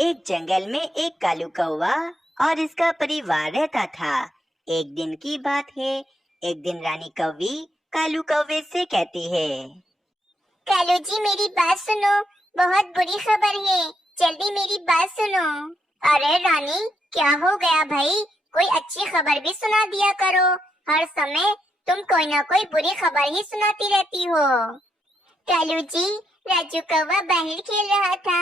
एक जंगल में एक कालू कौवा और इसका परिवार रहता था। एक दिन की बात है। एक दिन रानी कौवी कालू कौवे से कहती है, कालू जी मेरी बात सुनो, बहुत बुरी खबर है, जल्दी मेरी बात सुनो। अरे रानी, क्या हो गया भाई? कोई अच्छी खबर भी सुना दिया करो। हर समय तुम कोई ना कोई बुरी खबर ही सुनाती रहती हो। कालू जी, राजू कौवा बाहर खेल रहा था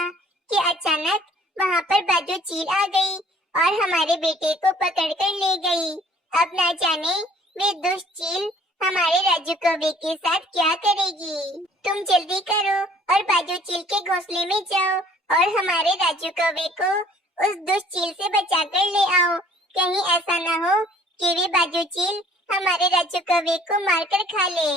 कि अचानक वहाँ पर बाजू चील आ गई और हमारे बेटे को पकड़कर ले गई। अब ना जाने वे दुष्ट चील हमारे राजू कौवे के साथ क्या करेगी। तुम जल्दी करो और बाजू चील के घोंसले में जाओ और हमारे राजू कौवे को उस दुष्ट चील से बचाकर ले आओ। कहीं ऐसा ना हो कि वे बाजू चील हमारे राजू कौवे को मारकर खा ले।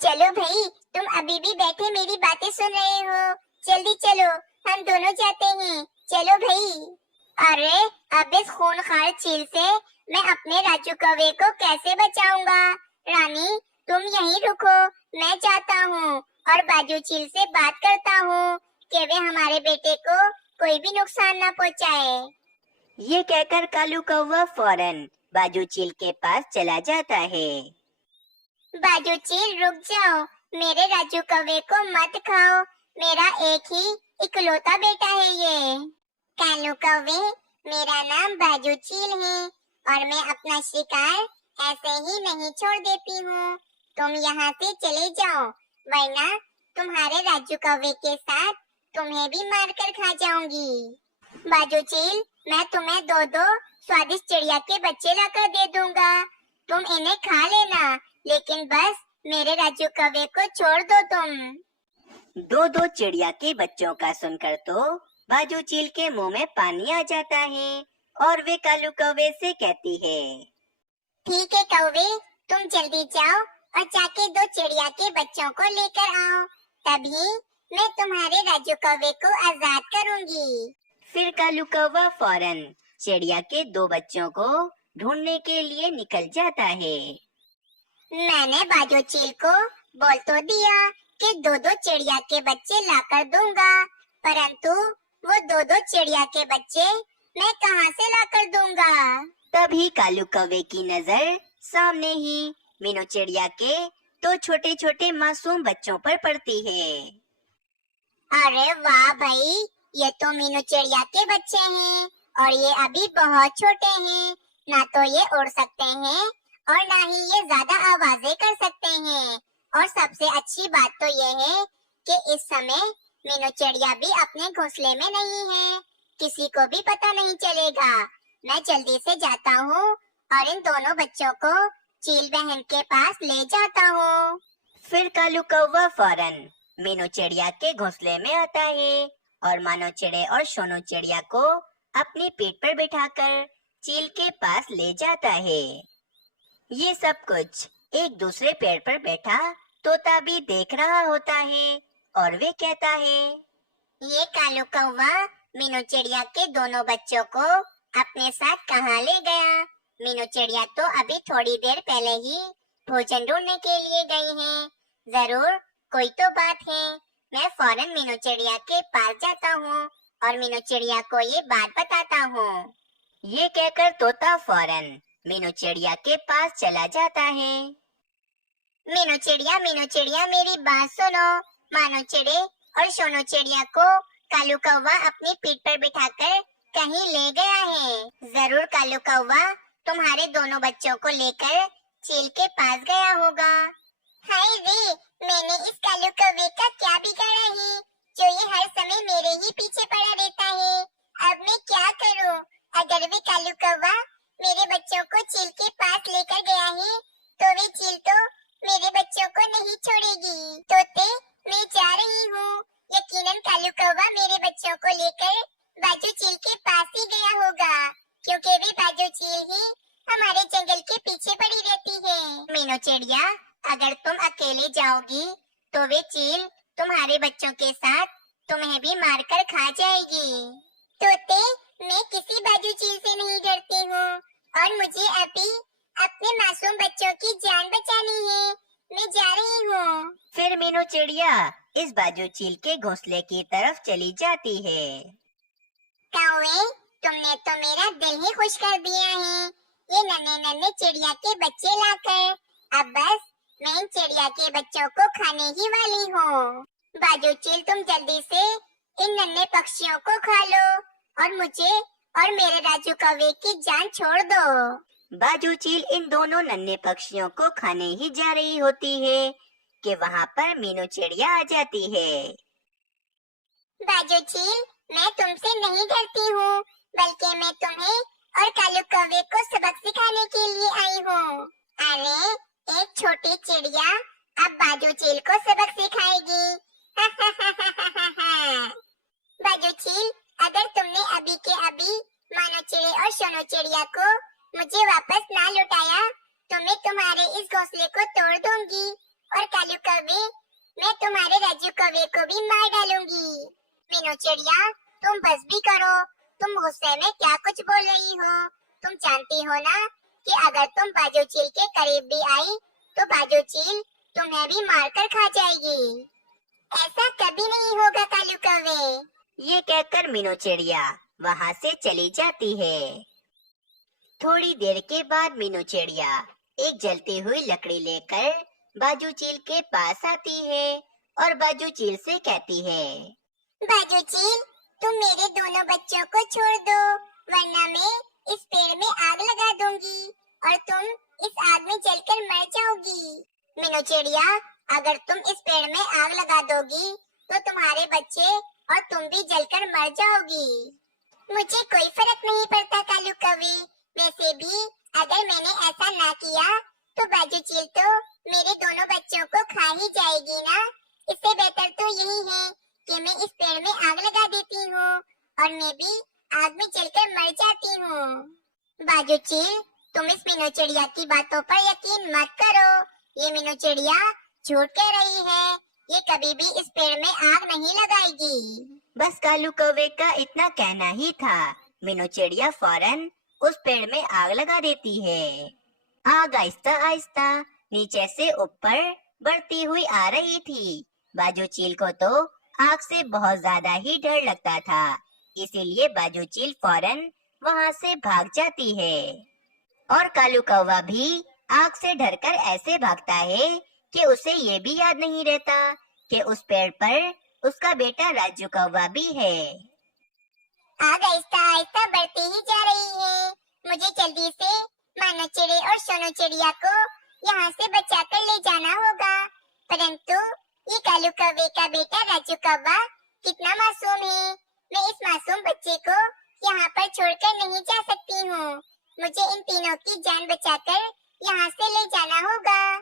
चलो भाई, तुम अभी भी बैठे मेरी बातें सुन रहे हो? जल्दी चलो, हम दोनों जाते हैं। चलो भाई। अरे, अब इस खूंखार चील से मैं अपने राजू कौवे को कैसे बचाऊंगा? रानी, तुम यहीं रुको, मैं जाता हूँ और बाजू चील से बात करता हूँ कि वे हमारे बेटे को कोई भी नुकसान ना पहुँचाए। ये कहकर कालू कौवा फौरन बाजू चील के पास चला जाता है। बाजू चील रुक जाओ, मेरे राजू कौवे को मत खाओ, मेरा एक ही इकलौता बेटा है ये। कालू कौवे, मेरा नाम बाजू चील है और मैं अपना शिकार ऐसे ही नहीं छोड़ देती हूँ। तुम यहाँ से चले जाओ, वरना तुम्हारे राजू कौवे के साथ तुम्हें भी मारकर खा जाऊंगी। बाजू चील, मैं तुम्हें दो दो स्वादिष्ट चिड़िया के बच्चे लाकर दे दूंगा, तुम इन्हें खा लेना, लेकिन बस मेरे राजू कौवे को छोड़ दो तुम। दो दो चिड़िया के बच्चों का सुनकर तो बाजू चील के मुंह में पानी आ जाता है और वे कालू कौवे से कहती है, ठीक है कौवे, तुम जल्दी जाओ और जाके दो चिड़िया के बच्चों को लेकर आओ, तभी मैं तुम्हारे राजू कौवे को आजाद करूंगी। फिर कालू कौवा फौरन चिड़िया के दो बच्चों को ढूंढने के लिए निकल जाता है। मैंने बाजू चील को बोल तो दिया कि दो दो चिड़िया के बच्चे लाकर दूंगा, परंतु वो दो दो चिड़िया के बच्चे मैं कहाँ से लाकर दूंगा? तभी कालू कौवे की नजर सामने ही मीनू चिड़िया के दो छोटे छोटे मासूम बच्चों पर पड़ती है। अरे वाह भाई, ये तो मीनू चिड़िया के बच्चे हैं और ये अभी बहुत छोटे हैं, ना तो ये उड़ सकते हैं और ना ही ये ज्यादा आवाजें कर सकते हैं। और सबसे अच्छी बात तो ये है कि इस समय मीनू चिड़िया भी अपने घोंसले में नहीं है, किसी को भी पता नहीं चलेगा। मैं जल्दी से जाता हूँ और इन दोनों बच्चों को चील बहन के पास ले जाता हूँ। फिर कालू कौवा फौरन मीनू चिड़िया के घोंसले में आता है और मानो चिड़े और सोनू चिड़िया को अपनी पीठ पर बिठाकर चील के पास ले जाता है। ये सब कुछ एक दूसरे पेड़ पर बैठा तोता भी देख रहा होता है और वे कहता है, ये कालू कौवा मीनू चिड़िया के दोनों बच्चों को अपने साथ कहाँ ले गया? मीनू चिड़िया तो अभी थोड़ी देर पहले ही भोजन ढूंढने के लिए गई हैं। जरूर कोई तो बात है। मैं फौरन मीनू चिड़िया के पास जाता हूँ और मीनू चिड़िया को ये बात बताता हूँ। ये कहकर तोता फौरन मीनू चिड़िया के पास चला जाता है। मीनू चिड़िया, मेरी बात सुनो। मानो चिड़े और सोनू चिड़िया को कालू कौवा अपनी पीठ पर बिठाकर कहीं ले गया है। जरूर कालू कौवा तुम्हारे दोनों बच्चों को लेकर चील के पास गया होगा। हाय रे, मैंने इस कालू कौवे का क्या बिगाड़ा है जो ये हर समय मेरे ही पीछे पड़ा रहता है? अब मैं क्या करूं? अगर वे कालू कौवा मेरे बच्चों को चील के पास लेकर गया है तो वे चील तो मेरे बच्चों को नहीं छोड़ेगी। तोते, मैं जा रही हूँ। यकीनन कालू कौवा मेरे बच्चों को लेकर बाजू चील के पास ही गया होगा, क्योंकि वे बाजू चील ही हमारे जंगल के पीछे पड़ी रहती है। मीनू चिड़िया, अगर तुम अकेले जाओगी तो वे चील तुम्हारे बच्चों के साथ तुम्हें भी मारकर खा जाएगी। तोते, मैं किसी बाजू चील से नहीं डरती हूँ और मुझे अभी अपने मासूम बच्चों की जान बचानी है। मैं जा रही हूँ। फिर मीनू चिड़िया इस बाजू चील के घोंसले की तरफ चली जाती है। कौवे, तुमने तो मेरा दिल ही खुश कर दिया है ये नन्हे नन्हे चिड़िया के बच्चे लाकर। अब बस मैं इन चिड़िया के बच्चों को खाने ही वाली हूँ। बाजू चील, तुम जल्दी से इन नन्हे पक्षियों को खा लो और मुझे और मेरे राजू कौवे की जान छोड़ दो। बाजू चील इन दोनों नन्हे पक्षियों को खाने ही जा रही होती है कि वहाँ पर मीनू चिड़िया आ जाती है। बाजू चील, मैं तुमसे नहीं डरती हूँ, बल्कि मैं तुम्हें और कालू कौवे को सबक सिखाने के लिए आई हूँ। अरे, एक छोटी चिड़िया अब बाजू चील को सबक सिखाएगी। बाजू चील, अगर तुमने अभी के अभी मानो चिड़े और सोनू चिड़िया को मुझे वापस ना लौटाया तो मैं तुम्हारे इस घोंसले को तोड़ दूंगी और कालू कौवे, मैं तुम्हारे राजू कौवे को भी मार डालूंगी। मीनू चिड़िया, तुम बस भी करो, तुम गुस्से में क्या कुछ बोल रही हो? तुम जानती हो ना कि अगर तुम बाजू चील के करीब भी आई तो बाजू चील तुम्हें भी मारकर खा जाएगी। ऐसा कभी नहीं होगा कालू कौवे। ये कहकर मीनू चिड़िया वहाँ से चली जाती है। थोड़ी देर के बाद मीनू चिड़िया एक जलती हुई लकड़ी लेकर बाजू चील के पास आती है और बाजू चील से कहती है, बाजू चील, तुम मेरे दोनों बच्चों को छोड़ दो, वरना मैं इस पेड़ में आग लगा दूंगी और तुम इस आग में जलकर मर जाओगी। मीनू चिड़िया, अगर तुम इस पेड़ में आग लगा दोगी तो तुम्हारे बच्चे और तुम भी जलकर मर जाओगी। मुझे कोई फर्क नहीं पड़ता कालू कौवे, वैसे भी अगर मैंने ऐसा ना किया तो बाजू चील तो मेरे दोनों बच्चों को खा ही जाएगी ना। इससे बेहतर तो यही है कि मैं इस पेड़ में आग लगा देती हूँ और मैं भी आग में जलकर मर जाती हूँ। बाजू चील, तुम इस मीनू चिड़िया की बातों पर यकीन मत करो, ये मीनू चिड़िया झूठ कह रही है, ये कभी भी इस पेड़ में आग नहीं लगाएगी। बस कालू कौवे का इतना कहना ही था। मीनू चिड़िया फौरन उस पेड़ में आग लगा देती है। आग आहिस्ता आहिस्ता नीचे से ऊपर बढ़ती हुई आ रही थी। बाजू चील को तो आग से बहुत ज्यादा ही डर लगता था, इसीलिए बाजू चील फौरन वहाँ से भाग जाती है। और कालू कौवा भी आग से डरकर ऐसे भागता है कि उसे ये भी याद नहीं रहता कि उस पेड़ पर उसका बेटा राजू कौवा भी है। आग आहिस्ता आहिस्ता बढ़ती ही जा रही है। मुझे जल्दी से मानो चिड़े और सोनू चिड़िया को यहाँ से बचाकर ले जाना होगा। परंतु ये कालू कौवे का बेटा राजू कौवा कितना मासूम है, मैं इस मासूम बच्चे को यहाँ पर छोड़कर नहीं जा सकती हूँ। मुझे इन तीनों की जान बचाकर यहाँ से ले जाना होगा।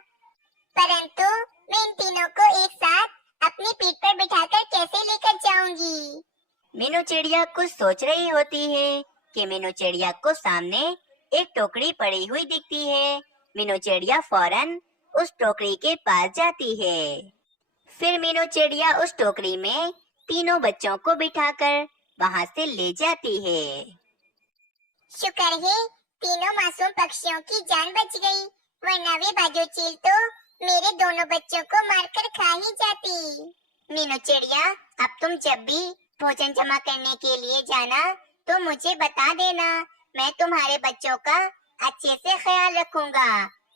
परंतु मैं इन तीनों को एक साथ अपनी पीठ पर बिठाकर कैसे लेकर जाऊंगी? मीनू चिड़िया कुछ सोच रही होती है कि मीनू चिड़िया को सामने एक टोकरी पड़ी हुई दिखती है। मीनू चिड़िया फौरन उस टोकरी के पास जाती है। फिर मीनू चिड़िया उस टोकरी में तीनों बच्चों को बिठाकर वहाँ से ले जाती है। शुक्र है तीनों मासूम पक्षियों की जान बच गई, वरना वे बाजू चील तो मेरे दोनों बच्चों को मारकर खा ही जाती। मीनू चिड़िया, अब तुम जब भी भोजन जमा करने के लिए जाना तो मुझे बता देना, मैं तुम्हारे बच्चों का अच्छे से ख्याल रखूंगा।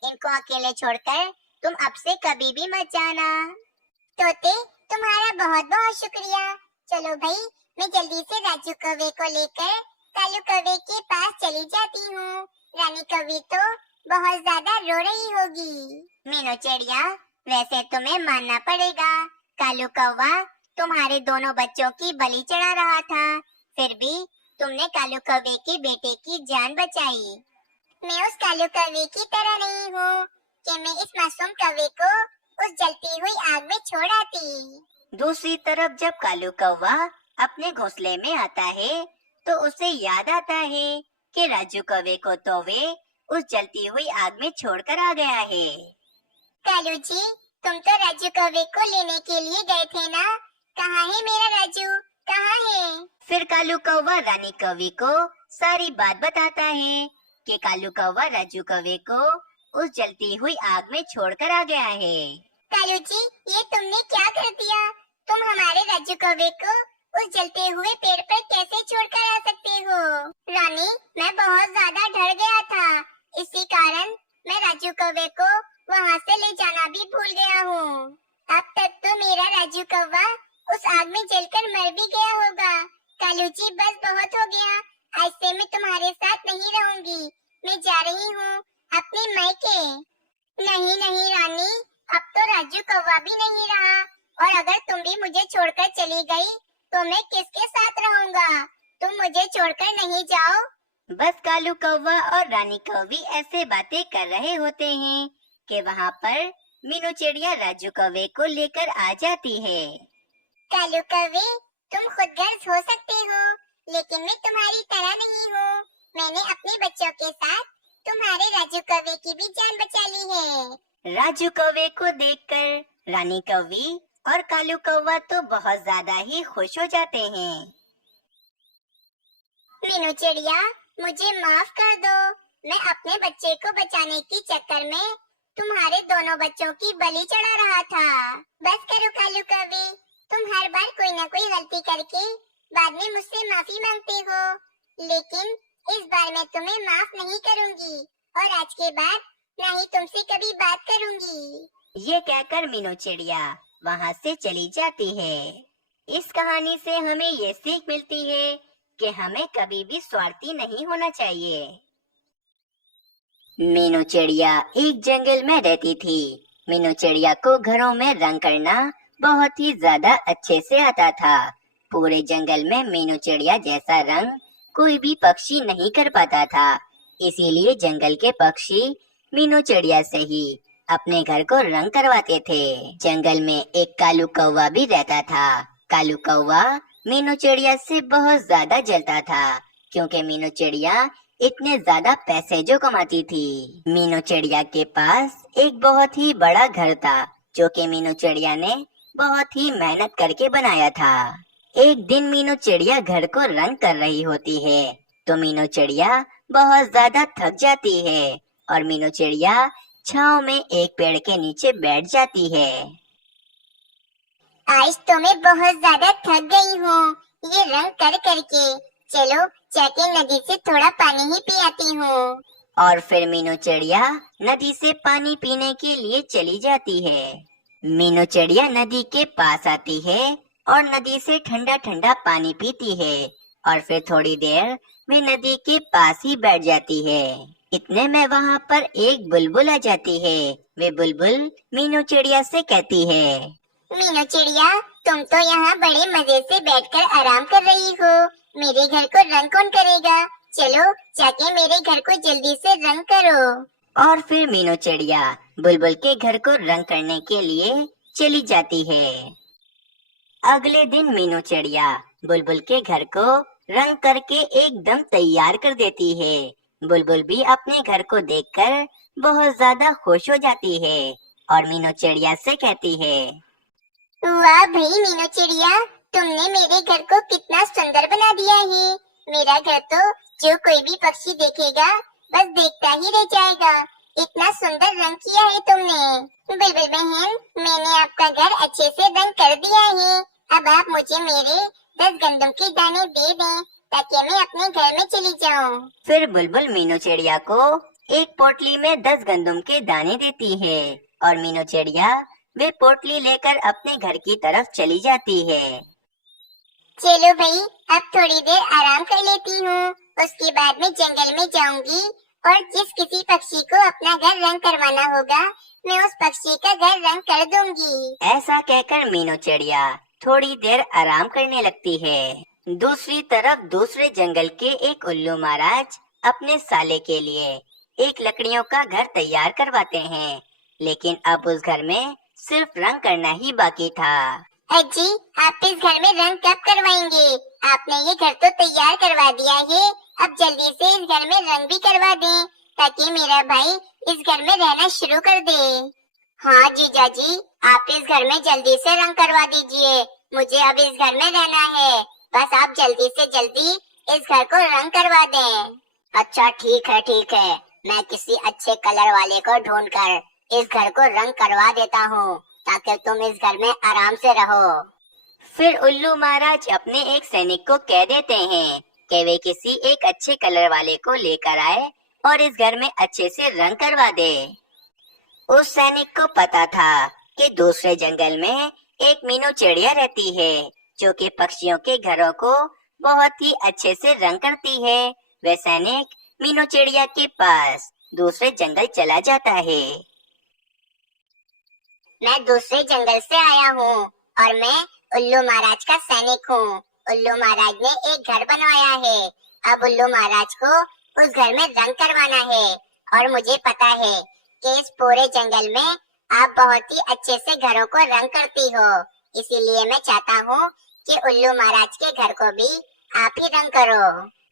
इनको अकेले छोड़कर तुम अब से कभी भी मत जाना। तोते, तुम्हारा बहुत बहुत शुक्रिया। चलो भाई, मैं जल्दी से राजू कौवे को लेकर कालू कौवे के पास चली जाती हूँ। रानी कौवी तो बहुत ज्यादा रो रही होगी। मीनू चिड़िया, वैसे तुम्हें मानना पड़ेगा, कालू कौवा तुम्हारे दोनों बच्चों की बलि चढ़ा रहा था, फिर भी तुमने कालू कौवे के बेटे की जान बचाई। मैं उस कालू कौवे की तरह नहीं हूँ कि मैं इस मासूम कौवे को उस जलती हुई आग में छोड़ आती। दूसरी तरफ जब कालू कौवा अपने घोंसले में आता है तो उसे याद आता है कि राजू कौवे को तो वे उस जलती हुई आग में छोड़कर आ गया है। कालू जी, तुम तो राजू कौवे को लेने के लिए गए थे ना? कहाँ है मेरा राजू, कहाँ है? फिर कालू कौवा रानी कौवी को सारी बात बताता है कि कालू कौवा राजू कौवे को उस जलती हुई आग में छोड़कर आ गया है। कालू जी, ये तुमने क्या कर दिया? तुम हमारे राजू कौवे को उस जलते हुए पेड़ पर कैसे छोड़कर आ सकते हो? रानी, मैं बहुत ज्यादा डर गया था, इसी कारण मैं राजू कौवे को वहाँ से ले जाना भी भूल गया हूँ। अब तक तो मेरा राजू कौवा उस आग में जलकर मर भी गया होगा। कालू जी, बस बहुत हो गया, ऐसे मैं तुम्हारे साथ नहीं रहूंगी। मैं जा रही हूँ अपने मायके। नहीं नहीं रानी, अब तो राजू कौवा भी नहीं रहा, और अगर तुम भी मुझे छोड़कर चली गई तो मैं किसके साथ रहूंगा? तुम मुझे छोड़कर नहीं जाओ। बस कालू कौवा और रानी कौवी ऐसे बातें कर रहे होते हैं कि वहाँ पर मीनू चिड़िया राजू कौवे को लेकर आ जाती है। कालू कौवे, तुम खुदगर्ज हो सकते हो, लेकिन मैं तुम्हारी तरह नहीं हूँ। मैंने अपने बच्चों के साथ तुम्हारे राजू कौवे की भी जान बचा ली है। राजू कौवे को देखकर रानी कौवी और कालू कौवा तो बहुत ज्यादा ही खुश हो जाते हैं। मीनू चिड़िया, मुझे माफ कर दो। मैं अपने बच्चे को बचाने के चक्कर में तुम्हारे दोनों बच्चों की बलि चढ़ा रहा था। बस करो कालू कौवे, तुम हर बार कोई न कोई गलती करके बाद में मुझसे माफी मांगते हो, लेकिन इस बार मैं तुम्हें माफ नहीं करूंगी और आज के बाद ना ही तुमसे कभी बात करूंगी। ये कहकर मीनू चिड़िया वहाँ से चली जाती है। इस कहानी से हमें ये सीख मिलती है कि हमें कभी भी स्वार्थी नहीं होना चाहिए। मीनू चिड़िया एक जंगल में रहती थी। मीनू चिड़िया को घरों में रंग करना बहुत ही ज्यादा अच्छे से आता था। पूरे जंगल में मीनू चिड़िया जैसा रंग कोई भी पक्षी नहीं कर पाता था, इसीलिए जंगल के पक्षी मीनू चिड़िया से ही अपने घर को रंग करवाते थे। जंगल में एक कालू कौवा भी रहता था। कालू कौवा मीनू चिड़िया से बहुत ज्यादा जलता था, क्योंकि मीनू चिड़िया इतने ज्यादा पैसे जो कमाती थी। मीनू चिड़िया के पास एक बहुत ही बड़ा घर था, जो कि मीनू चिड़िया ने बहुत ही मेहनत करके बनाया था। एक दिन मीनू चिड़िया घर को रंग कर रही होती है, तो मीनू चिड़िया बहुत ज्यादा थक जाती है और मीनू चिड़िया छांव में एक पेड़ के नीचे बैठ जाती है। आज तो मैं बहुत ज्यादा थक गई हूँ ये रंग कर करके। चलो जाके नदी से थोड़ा पानी ही पी आती हूँ। और फिर मीनू चिड़िया नदी से पानी पीने के लिए चली जाती है। मीनू चिड़िया नदी के पास आती है और नदी से ठंडा ठंडा पानी पीती है, और फिर थोड़ी देर में नदी के पास ही बैठ जाती है। इतने में वहाँ पर एक बुलबुल आ जाती है। वे बुलबुल मीनू चिड़िया से कहती है, मीनू चिड़िया, तुम तो यहाँ बड़े मजे से बैठकर आराम कर रही हो, मेरे घर को रंग कौन करेगा? चलो जाके मेरे घर को जल्दी से रंग करो। और फिर मीनू चिड़िया बुलबुल के घर को रंग करने के लिए चली जाती है। अगले दिन मीनू चिड़िया बुलबुल के घर को रंग करके एकदम तैयार कर देती है। बुलबुल भी अपने घर को देखकर बहुत ज्यादा खुश हो जाती है और मीनू चिड़िया से कहती है, वाह भाई मीनू चिड़िया, तुमने मेरे घर को कितना सुंदर बना दिया है। मेरा घर तो जो कोई भी पक्षी देखेगा बस देखता ही रह जाएगा। इतना सुंदर रंग किया है तुमने। बुलबुल बहन, मैंने आपका घर अच्छे से रंग कर दिया है। अब आप मुझे मेरे 10 गंदम के दाने दे दें ताकि मैं अपने घर में चली जाऊं। फिर बुलबुल मीनू चिड़िया को एक पोटली में 10 गंदम के दाने देती है और मीनू चिड़िया वे पोटली लेकर अपने घर की तरफ चली जाती है। चलो भाई, अब थोड़ी देर आराम कर लेती हूँ, उसके बाद मैं जंगल में जाऊंगी और जिस किसी पक्षी को अपना घर रंग करवाना होगा मैं उस पक्षी का घर रंग कर दूंगी। ऐसा कहकर मीनू चिड़िया थोड़ी देर आराम करने लगती है। दूसरी तरफ दूसरे जंगल के एक उल्लू महाराज अपने साले के लिए एक लकड़ियों का घर तैयार करवाते हैं, लेकिन अब उस घर में सिर्फ रंग करना ही बाकी था। अजी, आप इस घर में रंग कब करवाएंगे? आपने ये घर तो तैयार करवा दिया है, अब जल्दी से इस घर में रंग भी करवा दें ताकि मेरा भाई इस घर में रहना शुरू कर दे। हाँ जीजा जी, आप इस घर में जल्दी से रंग करवा दीजिए, मुझे अब इस घर में रहना है। बस आप जल्दी से जल्दी इस घर को रंग करवा दें। अच्छा ठीक है, मैं किसी अच्छे कलर वाले को ढूंढकर इस घर को रंग करवा देता हूँ ताकि तुम इस घर में आराम से रहो। फिर उल्लू महाराज अपने एक सैनिक को कह देते हैं कि वे किसी एक अच्छे कलर वाले को लेकर आए और इस घर में अच्छे से रंग करवा दे। उस सैनिक को पता था कि दूसरे जंगल में एक मीनू चिड़िया रहती है जो कि पक्षियों के घरों को बहुत ही अच्छे से रंग करती है। वह सैनिक मीनू चिड़िया के पास दूसरे जंगल चला जाता है। मैं दूसरे जंगल से आया हूँ और मैं उल्लू महाराज का सैनिक हूँ। उल्लू महाराज ने एक घर बनवाया है। अब उल्लू महाराज को उस घर में रंग करवाना है और मुझे पता है कि इस पूरे जंगल में आप बहुत ही अच्छे से घरों को रंग करती हो। इसीलिए मैं चाहता हूँ कि उल्लू महाराज के घर को भी आप ही रंग करो।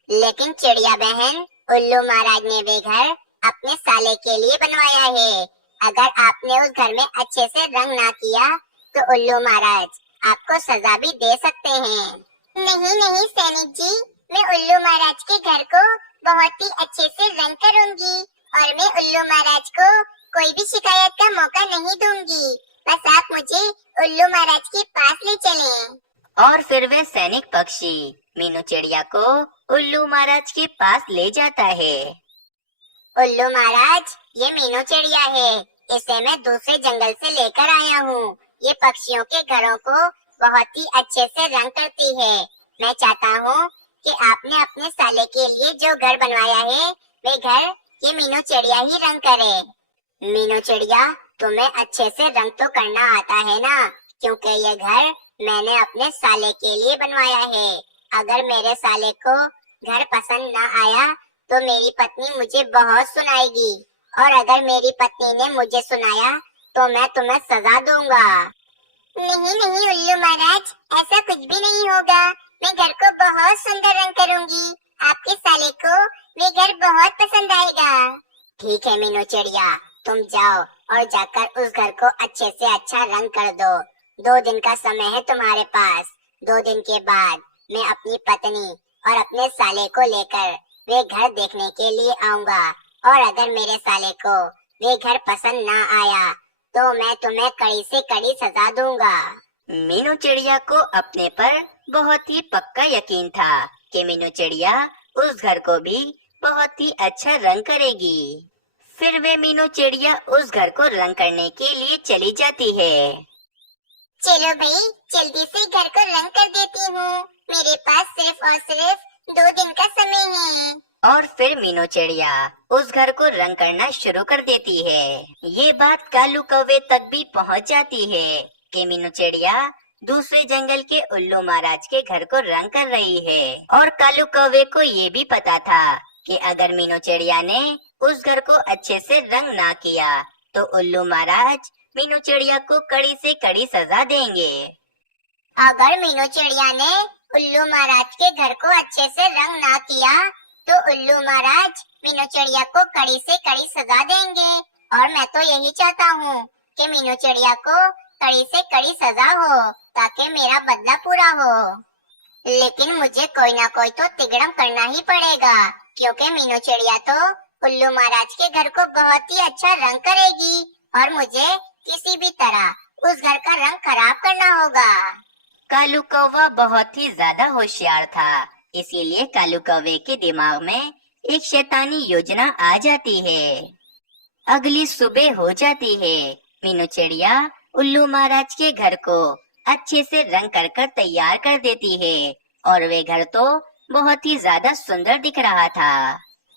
लेकिन चिड़िया बहन, उल्लू महाराज ने वे घर अपने साले के लिए बनवाया है। अगर आपने उस घर में अच्छे से रंग ना किया तो उल्लू महाराज आपको सजा भी दे सकते हैं। नहीं नहीं सैनिक जी, मैं उल्लू महाराज के घर को बहुत ही अच्छे से रंग करूंगी और मैं उल्लू महाराज को कोई भी शिकायत का मौका नहीं दूंगी। बस आप मुझे उल्लू महाराज के पास ले चलें। और फिर वह सैनिक पक्षी मीनू चिड़िया को उल्लू महाराज के पास ले जाता है। उल्लू महाराज, ये मीनू चिड़िया है। इसे मैं दूसरे जंगल से लेकर आया हूँ। ये पक्षियों के घरों को बहुत ही अच्छे से रंग करती है। मैं चाहता हूँ कि आपने अपने साले के लिए जो घर बनवाया है वे घर ये मीनू चिड़िया ही रंग करे। मीनू चिड़िया, तुम्हें अच्छे से रंग तो करना आता है ना, क्योंकि ये घर मैंने अपने साले के लिए बनवाया है। अगर मेरे साले को घर पसंद ना आया तो मेरी पत्नी मुझे बहुत सुनाएगी और अगर मेरी पत्नी ने मुझे सुनाया तो मैं तुम्हें सजा दूंगा। नहीं नहीं उल्लू महाराज, ऐसा कुछ भी नहीं होगा। मैं घर को बहुत सुंदर रंग करूंगी। आपके साले को वे घर बहुत पसंद आएगा। ठीक है मीनू चिड़िया, तुम जाओ और जाकर उस घर को अच्छे से अच्छा रंग कर दो। 2 दिन का समय है तुम्हारे पास। 2 दिन के बाद मैं अपनी पत्नी और अपने साले को लेकर वे घर देखने के लिए आऊंगा और अगर मेरे साले को वे घर पसंद ना आया तो मैं तुम्हें कड़ी से कड़ी सजा दूंगा। मीनू चिड़िया को अपने पर बहुत ही पक्का यकीन था कि मीनू चिड़िया उस घर को भी बहुत ही अच्छा रंग करेगी। फिर वे मीनू चिड़िया उस घर को रंग करने के लिए चली जाती है। चलो भाई, जल्दी से घर को रंग कर देती हूँ। मेरे पास सिर्फ और सिर्फ 2 दिन का समय है। और फिर मीनू चिड़िया उस घर को रंग करना शुरू कर देती है। ये बात कालू कौवे तक भी पहुंच जाती है कि मीनू चिड़िया दूसरे जंगल के उल्लू महाराज के घर को रंग कर रही है। और कालू कौवे को ये भी पता था कि अगर मीनू चिड़िया ने उस घर को अच्छे से रंग ना किया तो उल्लू महाराज मीनू चिड़िया को कड़ी से कड़ी सजा देंगे। अगर मीनू चिड़िया ने उल्लू महाराज के घर को अच्छे से रंग ना किया तो उल्लू महाराज मीनू चिड़िया को कड़ी से कड़ी सजा देंगे। और मैं तो यही चाहता हूँ कि मीनू चिड़िया को कड़ी से कड़ी सजा हो ताकि मेरा बदला पूरा हो। लेकिन मुझे कोई ना कोई तो तिगड़म करना ही पड़ेगा, क्योंकि मीनू चिड़िया तो उल्लू महाराज के घर को बहुत ही अच्छा रंग करेगी और मुझे किसी भी तरह उस घर का रंग खराब करना होगा। कालू कौवा बहुत ही ज्यादा होशियार था, इसीलिए कालू कौवे के दिमाग में एक शैतानी योजना आ जाती है। अगली सुबह हो जाती है। मीनू चिड़िया उल्लू महाराज के घर को अच्छे से रंग कर तैयार कर देती है और वे घर तो बहुत ही ज्यादा सुंदर दिख रहा था।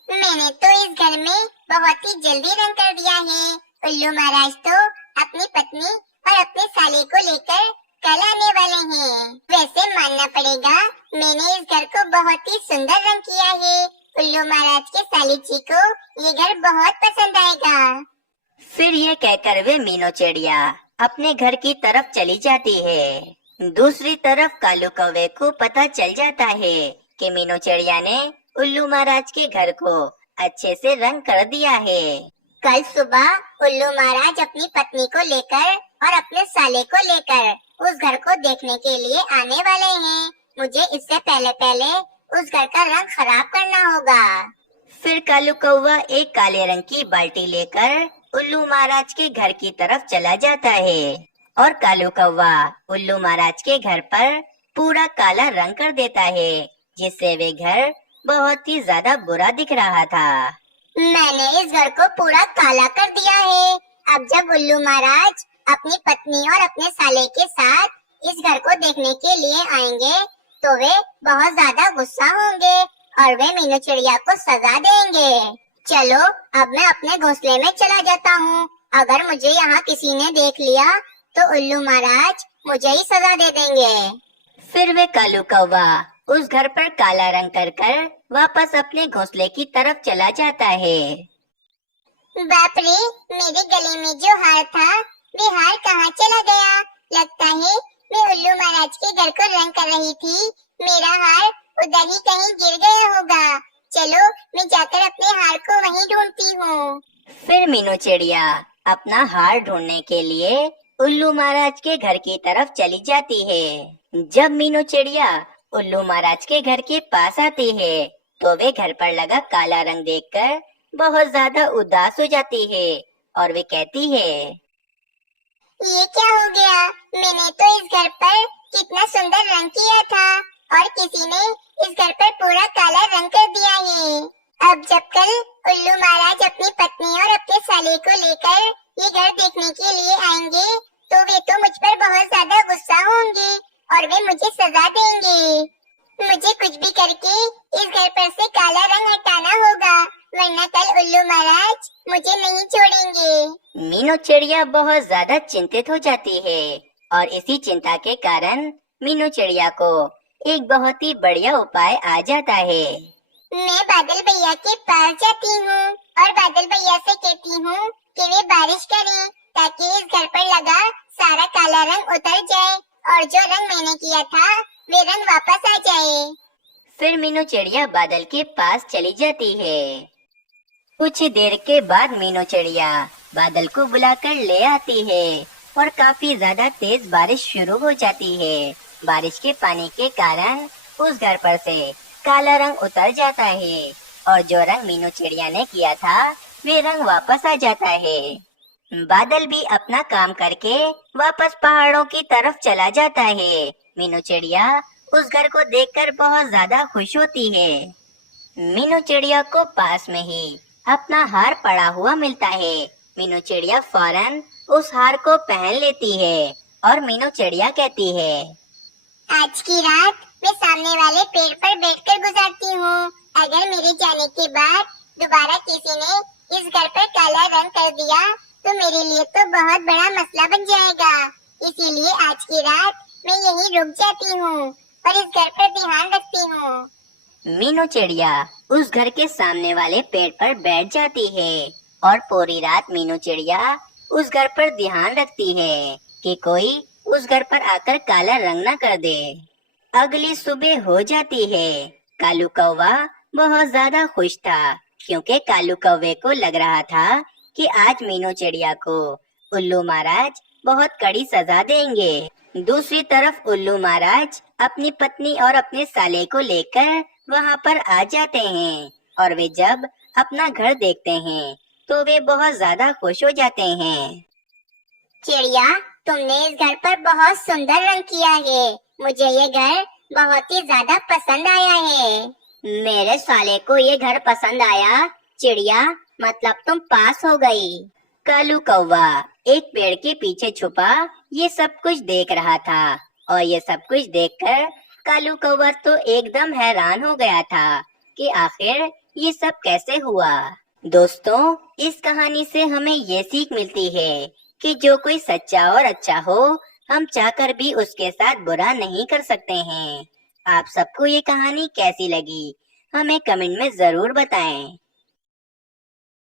मैंने तो इस घर में बहुत ही जल्दी रंग कर दिया है। उल्लू महाराज तो अपनी पत्नी और अपने साले को लेकर कल आने वाले हैं। वैसे मानना पड़ेगा, मैंने इस घर को बहुत ही सुंदर रंग किया है। उल्लू महाराज के साले जी को ये घर बहुत पसंद आएगा। फिर ये कहकर वे मीनू चिड़िया अपने घर की तरफ चली जाती है। दूसरी तरफ कालू कौवे को पता चल जाता है कि मीनू चिड़िया ने उल्लू महाराज के घर को अच्छे से रंग कर दिया है। कल सुबह उल्लू महाराज अपनी पत्नी को लेकर और अपने साले को लेकर उस घर को देखने के लिए आने वाले हैं। मुझे इससे पहले उस घर का रंग खराब करना होगा। फिर कालू कौवा एक काले रंग की बाल्टी लेकर उल्लू महाराज के घर की तरफ चला जाता है और कालू कौवा उल्लू महाराज के घर पर पूरा काला रंग कर देता है जिससे वे घर बहुत ही ज्यादा बुरा दिख रहा था। मैंने इस घर को पूरा काला कर दिया है। अब जब उल्लू महाराज अपनी पत्नी और अपने साले के साथ इस घर को देखने के लिए आएंगे तो वे बहुत ज्यादा गुस्सा होंगे और वे मीनू चिड़िया को सजा देंगे। चलो अब मैं अपने घोंसले में चला जाता हूँ। अगर मुझे यहाँ किसी ने देख लिया तो उल्लू महाराज मुझे ही सजा दे देंगे। फिर वे कालू कौवा उस घर पर काला रंग कर वापस अपने घोंसले की तरफ चला जाता है। बाप रे, मेरे गले में जो हार था वे हार कहाँ चला गया? लगता है मैं उल्लू महाराज के घर को रंग कर रही थी। मेरा हार उधर ही कहीं गिर गया होगा। चलो मैं जाकर अपने हार को वहीं ढूंढती हूँ। फिर मीनू चिड़िया अपना हार ढूंढने के लिए उल्लू महाराज के घर की तरफ चली जाती है। जब मीनू चिड़िया उल्लू महाराज के घर के पास आती है तो वे घर पर लगा काला रंग देखकर बहुत ज्यादा उदास हो जाती है और वे कहती है, ये क्या हो गया? मैंने तो इस घर पर कितना सुंदर रंग किया था और किसी ने इस घर पर पूरा काला रंग कर दिया है। अब जब कल उल्लू महाराज अपनी पत्नी और अपने साले को लेकर ये घर देखने के लिए आएंगे तो वे तो मुझ पर बहुत ज्यादा गुस्सा होंगे और वे मुझे सजा देंगे। मुझे कुछ भी करके इस घर पर से काला रंग हटाना होगा, वरना कल उल्लू महाराज मुझे नहीं छोड़ेंगे। मीनू चिड़िया बहुत ज्यादा चिंतित हो जाती है और इसी चिंता के कारण मीनू चिड़िया को एक बहुत ही बढ़िया उपाय आ जाता है। मैं बादल भैया के पास जाती हूँ और बादल भैया से कहती हूँ कि वे बारिश करें ताकि इस घर पर लगा सारा काला रंग उतर जाए और जो रंग मैंने किया था वे रंग वापस आ जाए। फिर मीनू चिड़िया बादल के पास चली जाती है। कुछ देर के बाद मीनू चिड़िया बादल को बुलाकर ले आती है और काफी ज्यादा तेज बारिश शुरू हो जाती है। बारिश के पानी के कारण उस घर पर से काला रंग उतर जाता है और जो रंग मीनू चिड़िया ने किया था वे रंग वापस आ जाता है। बादल भी अपना काम करके वापस पहाड़ों की तरफ चला जाता है। मीनू चिड़िया उस घर को देखकर बहुत ज्यादा खुश होती है। मीनू चिड़िया को पास में ही अपना हार पड़ा हुआ मिलता है। मीनू चिड़िया फौरन उस हार को पहन लेती है और मीनू चिड़िया कहती है, आज की रात मैं सामने वाले पेड़ पर बैठकर गुजारती हूँ। अगर मेरे जाने के बाद दोबारा किसी ने इस घर पर काला रंग कर दिया तो मेरे लिए तो बहुत बड़ा मसला बन जाएगा। इसीलिए आज की रात मैं यहीं रुक जाती हूँ और इस घर पर ध्यान रखती हूँ। मीनू चिड़िया उस घर के सामने वाले पेड़ पर बैठ जाती है और पूरी रात मीनू चिड़िया उस घर पर ध्यान रखती है कि कोई उस घर पर आकर काला रंग न कर दे। अगली सुबह हो जाती है। कालू कौवा बहुत ज्यादा खुश था क्योंकि कालू कौवे को लग रहा था कि आज मीनू चिड़िया को उल्लू महाराज बहुत कड़ी सजा देंगे। दूसरी तरफ उल्लू महाराज अपनी पत्नी और अपने साले को लेकर वहाँ पर आ जाते हैं और वे जब अपना घर देखते हैं तो वे बहुत ज्यादा खुश हो जाते हैं। चिड़िया, तुमने इस घर पर बहुत सुंदर रंग किया है। मुझे ये घर बहुत ही ज्यादा पसंद आया है। मेरे साले को ये घर पसंद आया। चिड़िया, मतलब तुम पास हो गई। कालू कौवा एक पेड़ के पीछे छुपा ये सब कुछ देख रहा था और ये सब कुछ देखकर कालू कौवा तो एकदम हैरान हो गया था कि आखिर ये सब कैसे हुआ। दोस्तों, इस कहानी से हमें ये सीख मिलती है कि जो कोई सच्चा और अच्छा हो हम चाहकर भी उसके साथ बुरा नहीं कर सकते हैं। आप सबको ये कहानी कैसी लगी हमें कमेंट में जरूर बताएं।